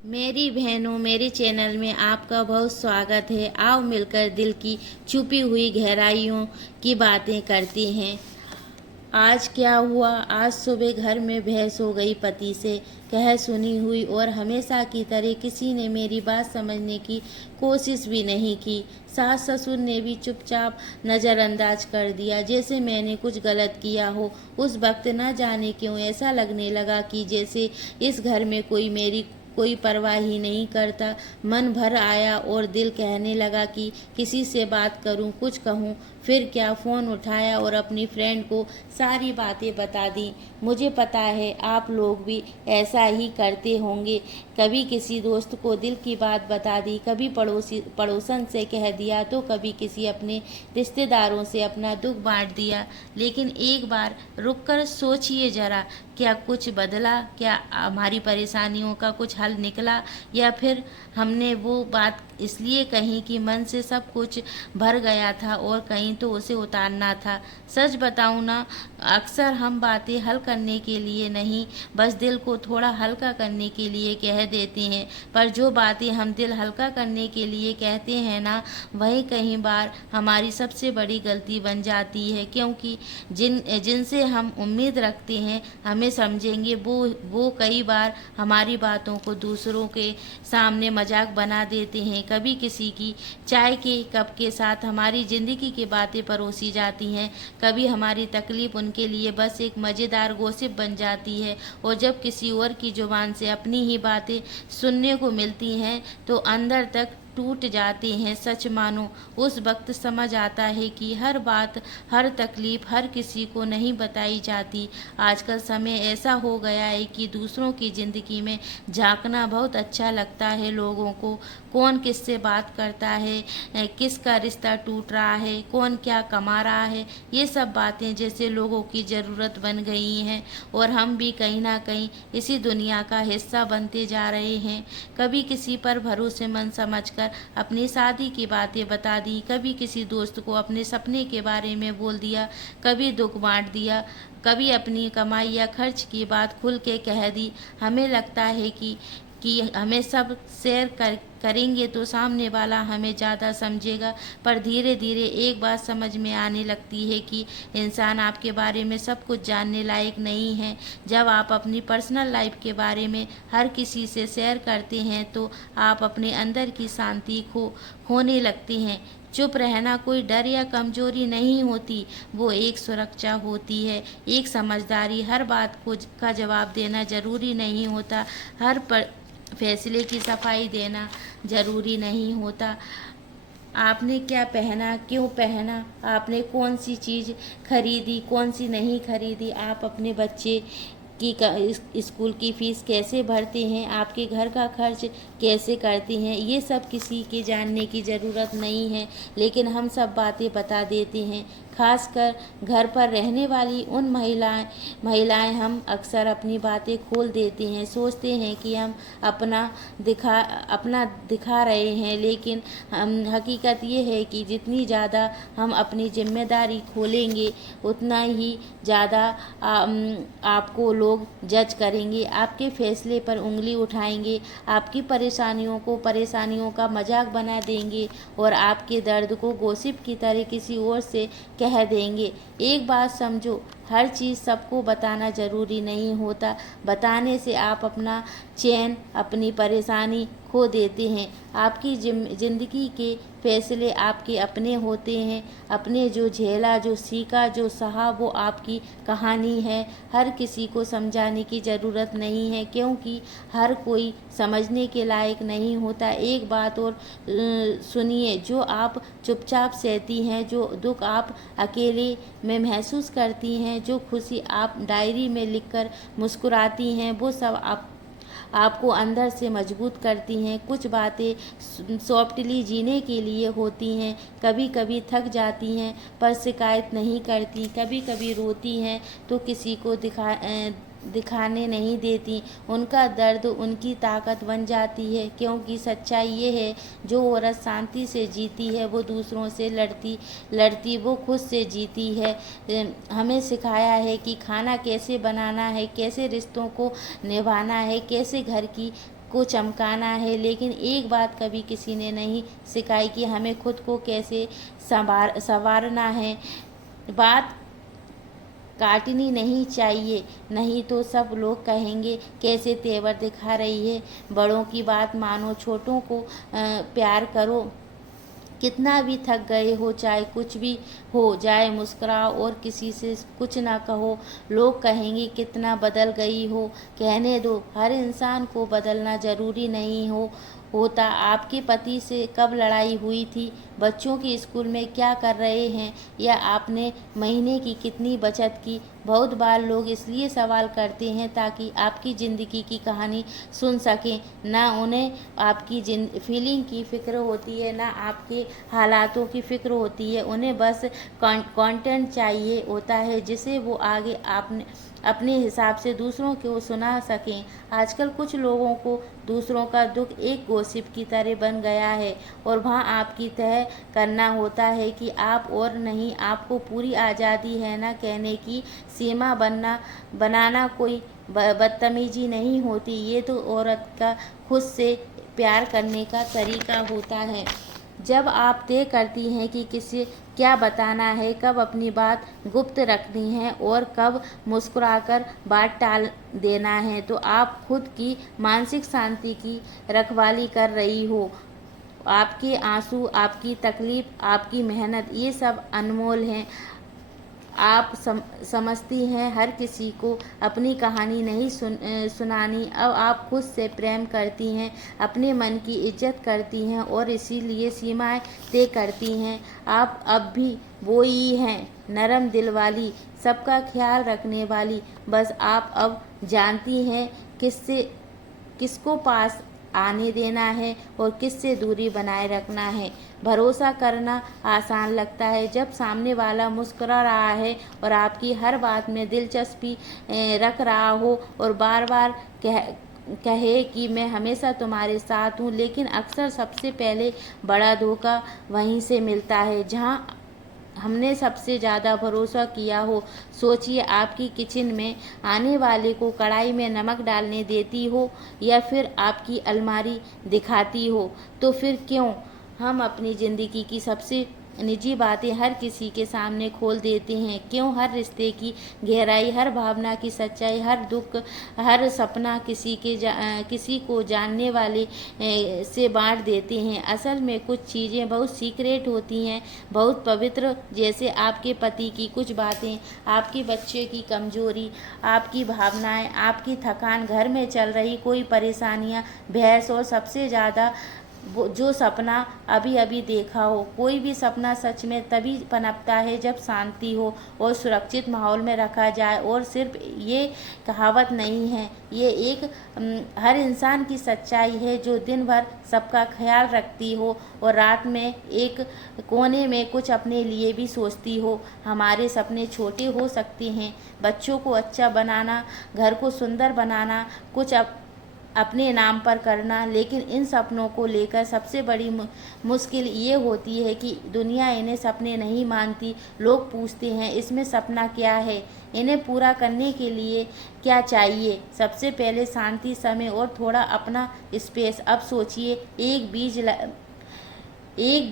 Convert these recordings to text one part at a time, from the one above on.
मेरी बहनों, मेरे चैनल में आपका बहुत स्वागत है। आओ मिलकर दिल की छुपी हुई गहराइयों की बातें करते हैं। आज क्या हुआ? आज सुबह घर में बहस हो गई पति से, कह सुनी हुई, और हमेशा की तरह किसी ने मेरी बात समझने की कोशिश भी नहीं की। सास ससुर ने भी चुपचाप नज़रअंदाज कर दिया, जैसे मैंने कुछ गलत किया हो। उस वक्त न जाने क्यों ऐसा लगने लगा कि जैसे इस घर में कोई परवाह ही नहीं करता। मन भर आया और दिल कहने लगा कि किसी से बात करूं, कुछ कहूं। फिर क्या, फ़ोन उठाया और अपनी फ्रेंड को सारी बातें बता दी। मुझे पता है आप लोग भी ऐसा ही करते होंगे। कभी किसी दोस्त को दिल की बात बता दी, कभी पड़ोसन से कह दिया, तो कभी किसी अपने रिश्तेदारों से अपना दुख बांट दिया। लेकिन एक बार रुक कर सोचिए ज़रा, क्या कुछ बदला? क्या हमारी परेशानियों का कुछ हल निकला? या फिर हमने वो बात इसलिए कही कि मन से सब कुछ भर गया था और कहीं तो उसे उतारना था। सच बताऊं ना, अक्सर हम बातें हल करने के लिए नहीं, बस दिल को थोड़ा हल्का करने के लिए कह देते हैं। पर जो बातें हम दिल हल्का करने के लिए कहते हैं ना, वही कई बार हमारी सबसे बड़ी गलती बन जाती है। क्योंकि जिनसे हम उम्मीद रखते हैं हमें समझेंगे, वो कई बार हमारी बातों को दूसरों के सामने मजाक बना देते हैं। कभी किसी की चाय के कप के साथ हमारी ज़िंदगी की बातें परोसी जाती हैं, कभी हमारी तकलीफ उनके लिए बस एक मज़ेदार गॉसिप बन जाती है। और जब किसी और की जुबान से अपनी ही बातें सुनने को मिलती हैं तो अंदर तक टूट जाते हैं। सच मानो, उस वक्त समझ आता है कि हर बात, हर तकलीफ हर किसी को नहीं बताई जाती। आजकल समय ऐसा हो गया है कि दूसरों की ज़िंदगी में झांकना बहुत अच्छा लगता है लोगों को। कौन किससे बात करता है, किसका रिश्ता टूट रहा है, कौन क्या कमा रहा है, ये सब बातें जैसे लोगों की ज़रूरत बन गई हैं। और हम भी कहीं ना कहीं इसी दुनिया का हिस्सा बनते जा रहे हैं। कभी किसी पर भरोसेमंद समझकर अपनी शादी की बातें बता दी, कभी किसी दोस्त को अपने सपने के बारे में बोल दिया, कभी दुख बांट दिया, कभी अपनी कमाई या खर्च की बात खुल के कह दी। हमें लगता है कि हमें सब करेंगे तो सामने वाला हमें ज़्यादा समझेगा। पर धीरे धीरे एक बात समझ में आने लगती है कि इंसान आपके बारे में सब कुछ जानने लायक नहीं है। जब आप अपनी पर्सनल लाइफ के बारे में हर किसी से शेयर करते हैं तो आप अपने अंदर की शांति खोने लगते हैं। चुप रहना कोई डर या कमजोरी नहीं होती, वो एक सुरक्षा होती है, एक समझदारी। हर बात का जवाब देना जरूरी नहीं होता, फैसले की सफाई देना जरूरी नहीं होता। आपने क्या पहना, क्यों पहना, आपने कौन सी चीज़ खरीदी, कौन सी नहीं खरीदी, आप अपने बच्चे की स्कूल की फ़ीस कैसे भरते हैं, आपके घर का खर्च कैसे करते हैं, ये सब किसी के जानने की ज़रूरत नहीं है। लेकिन हम सब बातें बता देते हैं। खासकर घर पर रहने वाली उन महिलाएं हम अक्सर अपनी बातें खोल देते हैं। सोचते हैं कि हम अपना दिखा रहे हैं, लेकिन हकीकत ये है कि जितनी ज़्यादा हम अपनी जिम्मेदारी खोलेंगे उतना ही ज़्यादा आपको लोग जज करेंगे, आपके फैसले पर उंगली उठाएंगे, आपकी परेशानियों का मजाक बना देंगे और आपके दर्द को गॉसिप की तरह किसी और से कह देंगे। एक बात समझो, हर चीज़ सबको बताना ज़रूरी नहीं होता। बताने से आप अपना चैन, अपनी परेशानी खो देते हैं। आपकी ज़िंदगी के फैसले आपके अपने होते हैं। अपने जो झेला, जो सीखा, जो सहा, वो आपकी कहानी है। हर किसी को समझाने की ज़रूरत नहीं है, क्योंकि हर कोई समझने के लायक नहीं होता। एक बात और सुनिए, जो आप चुपचाप सहती हैं, जो दुख आप अकेले में महसूस करती हैं, जो खुशी आप डायरी में लिखकर मुस्कुराती हैं, वो सब आपको अंदर से मजबूत करती हैं। कुछ बातें सॉफ्टली जीने के लिए होती हैं। कभी कभी थक जाती हैं पर शिकायत नहीं करती, कभी कभी रोती हैं तो किसी को दिखाने नहीं देती। उनका दर्द उनकी ताकत बन जाती है, क्योंकि सच्चाई ये है, जो औरत शांति से जीती है वो दूसरों से लड़ती वो खुद से जीती है। हमें सिखाया है कि खाना कैसे बनाना है, कैसे रिश्तों को निभाना है, कैसे घर की को चमकाना है, लेकिन एक बात कभी किसी ने नहीं सिखाई कि हमें खुद को कैसे संवारना है। बात काटनी नहीं चाहिए, नहीं तो सब लोग कहेंगे कैसे तेवर दिखा रही है। बड़ों की बात मानो, छोटों को प्यार करो। कितना भी थक गए हो, चाहे कुछ भी हो जाए, मुस्कुराओ और किसी से कुछ ना कहो। लोग कहेंगे कितना बदल गई हो, कहने दो। हर इंसान को बदलना जरूरी नहीं होता। आपके पति से कब लड़ाई हुई थी, बच्चों के स्कूल में क्या कर रहे हैं, या आपने महीने की कितनी बचत की। बहुत बार लोग इसलिए सवाल करते हैं ताकि आपकी ज़िंदगी की कहानी सुन सकें। ना उन्हें आपकी फीलिंग की फ़िक्र होती है, ना आपके हालातों की फ़िक्र होती है। उन्हें बस कंटेंट चाहिए होता है जिसे वो आगे अपने हिसाब से दूसरों को सुना सकें। आजकल कुछ लोगों को दूसरों का दुख एक गॉसिप की तरह बन गया है, और वहाँ आपकी तय करना होता है कि आप और नहीं। आपको पूरी आज़ादी है ना कहने की, सीमा बनाना कोई बदतमीजी नहीं होती। ये तो औरत का खुद से प्यार करने का तरीका होता है। जब आप तय करती हैं कि किसे क्या बताना है, कब अपनी बात गुप्त रखनी है और कब मुस्कुराकर बात टाल देना है, तो आप खुद की मानसिक शांति की रखवाली कर रही हो। आपके आंसू, आपकी तकलीफ, आपकी मेहनत, ये सब अनमोल हैं। आप समझती हैं हर किसी को अपनी कहानी नहीं सुनानी। अब आप खुद से प्रेम करती हैं, अपने मन की इज्जत करती हैं और इसीलिए सीमाएं तय करती हैं। आप अब भी वो ही हैं, नरम दिल वाली, सबका ख्याल रखने वाली। बस आप अब जानती हैं किसको पास आने देना है और किससे दूरी बनाए रखना है। भरोसा करना आसान लगता है जब सामने वाला मुस्कुरा रहा है और आपकी हर बात में दिलचस्पी रख रहा हो और बार बार कहे कि मैं हमेशा तुम्हारे साथ हूँ। लेकिन अक्सर सबसे पहले बड़ा धोखा वहीं से मिलता है जहाँ हमने सबसे ज़्यादा भरोसा किया हो। सोचिए, आपकी किचन में आने वाले को कढ़ाई में नमक डालने देती हो या फिर आपकी अलमारी दिखाती हो। तो फिर क्यों हम अपनी ज़िंदगी की सबसे निजी बातें हर किसी के सामने खोल देते हैं? क्यों हर रिश्ते की गहराई, हर भावना की सच्चाई, हर दुख, हर सपना किसी को जानने वाले से बांट देते हैं? असल में कुछ चीज़ें बहुत सीक्रेट होती हैं, बहुत पवित्र, जैसे आपके पति की कुछ बातें, आपके बच्चे की कमजोरी, आपकी भावनाएं, आपकी थकान, घर में चल रही कोई परेशानियां, बहस, और सबसे ज़्यादा वो जो सपना अभी अभी देखा हो। कोई भी सपना सच में तभी पनपता है जब शांति हो और सुरक्षित माहौल में रखा जाए। और सिर्फ ये कहावत नहीं है, ये एक हर इंसान की सच्चाई है जो दिन भर सबका ख्याल रखती हो और रात में एक कोने में कुछ अपने लिए भी सोचती हो। हमारे सपने छोटे हो सकते हैं, बच्चों को अच्छा बनाना, घर को सुंदर बनाना, कुछ अपने नाम पर करना, लेकिन इन सपनों को लेकर सबसे बड़ी मुश्किल ये होती है कि दुनिया इन्हें सपने नहीं मानती। लोग पूछते हैं इसमें सपना क्या है, इन्हें पूरा करने के लिए क्या चाहिए? सबसे पहले शांति, समय और थोड़ा अपना स्पेस। अब सोचिए, एक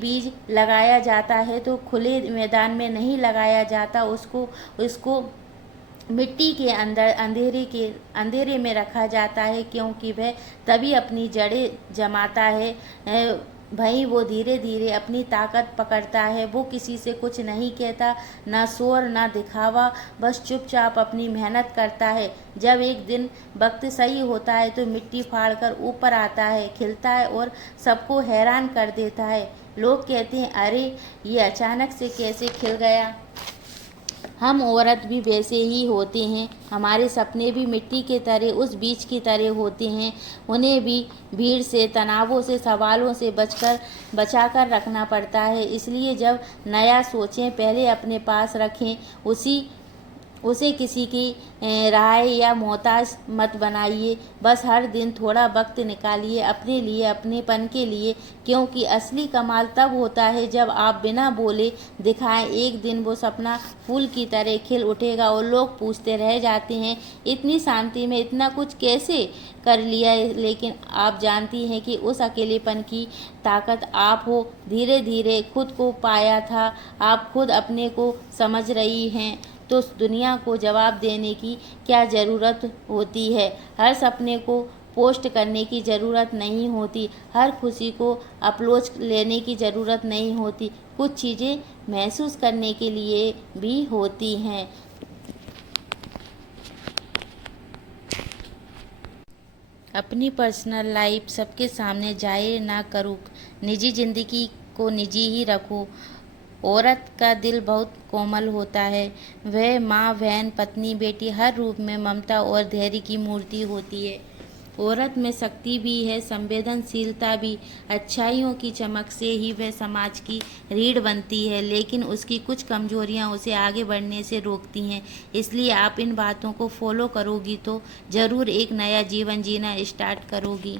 बीज लगाया जाता है तो खुले मैदान में नहीं लगाया जाता, उसको मिट्टी के अंदर अंधेरे में रखा जाता है, क्योंकि वह तभी अपनी जड़ें जमाता है। भाई वो धीरे धीरे अपनी ताकत पकड़ता है। वो किसी से कुछ नहीं कहता, ना शोर ना दिखावा, बस चुपचाप अपनी मेहनत करता है। जब एक दिन वक्त सही होता है तो मिट्टी फाड़कर ऊपर आता है, खिलता है और सबको हैरान कर देता है। लोग कहते हैं, अरे ये अचानक से कैसे खिल गया। हम औरत भी वैसे ही होते हैं, हमारे सपने भी मिट्टी के तरह, उस बीज की तरह होते हैं। उन्हें भी भीड़ से, तनावों से, सवालों से बचाकर रखना पड़ता है। इसलिए जब नया सोचें, पहले अपने पास रखें, उसे किसी की राय या मोहताज मत बनाइए। बस हर दिन थोड़ा वक्त निकालिए अपने लिए, अपनेपन के लिए, क्योंकि असली कमाल तब होता है जब आप बिना बोले दिखाएं। एक दिन वो सपना फूल की तरह खिल उठेगा और लोग पूछते रह जाते हैं, इतनी शांति में इतना कुछ कैसे कर लिया। लेकिन आप जानती हैं कि उस अकेलेपन की ताकत आप हो। धीरे धीरे खुद को पाया था, आप खुद अपने को समझ रही हैं, तो दुनिया को जवाब देने की क्या ज़रूरत होती है। हर सपने को पोस्ट करने की ज़रूरत नहीं होती, हर खुशी को अपलोड लेने की ज़रूरत नहीं होती। कुछ चीज़ें महसूस करने के लिए भी होती हैं। अपनी पर्सनल लाइफ सबके सामने जाहिर ना करो, निजी ज़िंदगी को निजी ही रखो। औरत का दिल बहुत कोमल होता है। वह माँ, बहन, पत्नी, बेटी, हर रूप में ममता और धैर्य की मूर्ति होती है। औरत में शक्ति भी है, संवेदनशीलता भी। अच्छाइयों की चमक से ही वह समाज की रीढ़ बनती है, लेकिन उसकी कुछ कमजोरियां उसे आगे बढ़ने से रोकती हैं। इसलिए आप इन बातों को फॉलो करोगी तो ज़रूर एक नया जीवन जीना स्टार्ट करोगी।